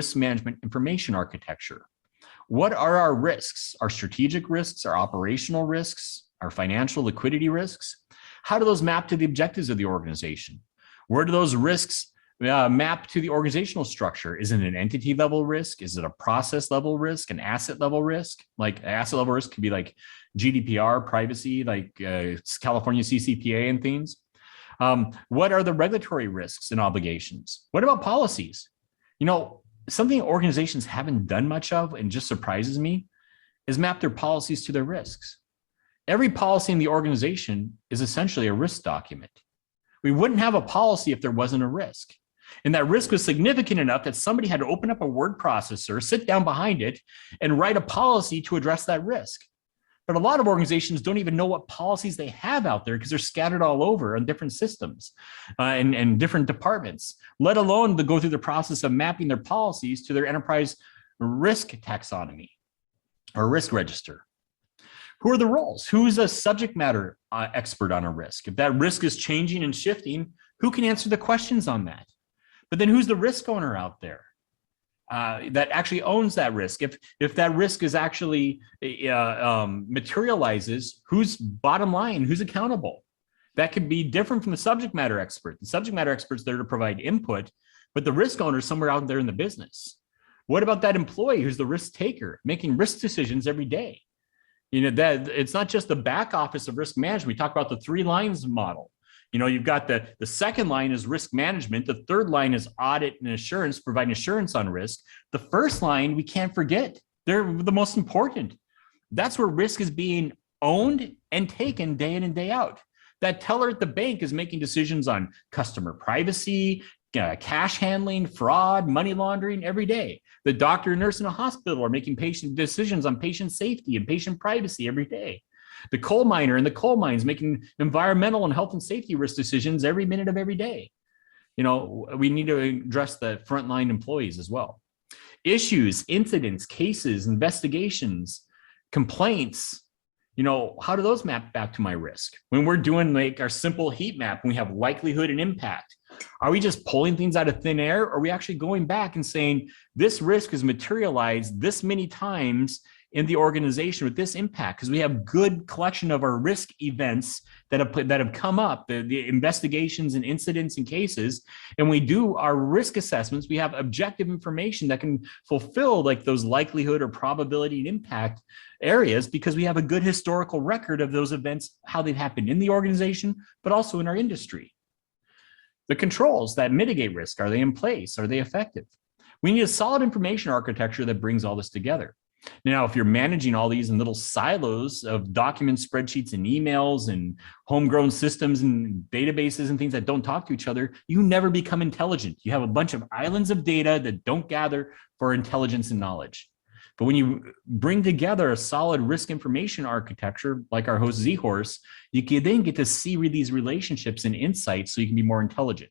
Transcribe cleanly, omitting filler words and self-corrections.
risk management information architecture. What are our risks? Our strategic risks, our operational risks, our financial liquidity risks? How do those map to the objectives of the organization? Where do those risks map to the organizational structure? Is it an entity level risk? Is it a process level risk, an asset level risk? Like asset level risk could be like GDPR, privacy, like California CCPA and things. What are the regulatory risks and obligations? What about policies? Something organizations haven't done much of and just surprises me is map their policies to their risks. Every policy in the organization is essentially a risk document. We wouldn't have a policy if there wasn't a risk. And that risk was significant enough that somebody had to open up a word processor, sit down behind it, and write a policy to address that risk. But a lot of organizations don't even know what policies they have out there because they're scattered all over on different systems and different departments, let alone to go through the process of mapping their policies to their enterprise risk taxonomy or risk register. Who are the roles? Who's a subject matter expert on a risk? If that risk is changing and shifting, who can answer the questions on that? But then who's the risk owner out there that actually owns that risk? If that risk is actually materializes, who's bottom line? Who's accountable? That could be different from the subject matter expert. The subject matter expert's there to provide input, but the risk owner is somewhere out there in the business. What about that employee who's the risk taker, making risk decisions every day? That it's not just the back office of risk management. We talk about the 3 lines model. You've got the second line is risk management. The third line is audit and assurance, providing assurance on risk. The first line, we can't forget. They're the most important. That's where risk is being owned and taken day in and day out. That teller at the bank is making decisions on customer privacy, cash handling, fraud, money laundering every day. The doctor and nurse in a hospital are making patient decisions on patient safety and patient privacy every day. The coal miner in the coal mines making environmental and health and safety risk decisions every minute of every day. We need to address the frontline employees as well. Issues, incidents, cases, investigations, complaints, how do those map back to my risk? When we're doing like our simple heat map, we have likelihood and impact. Are we just pulling things out of thin air? Or are we actually going back and saying this risk is materialized this many times in the organization with this impact? Because we have good collection of our risk events that have come up, the investigations and incidents and cases, and we do our risk assessments. We have objective information that can fulfill like those likelihood or probability and impact areas because we have a good historical record of those events, how they've happened in the organization, but also in our industry. The controls that mitigate risk, are they in place? Are they effective? We need a solid information architecture that brings all this together. Now, if you're managing all these in little silos of documents, spreadsheets, and emails and homegrown systems and databases and things that don't talk to each other, you never become intelligent. You have a bunch of islands of data that don't gather for intelligence and knowledge. But when you bring together a solid risk information architecture, like our host Z-Horse, you can then get to see these relationships and insights so you can be more intelligent.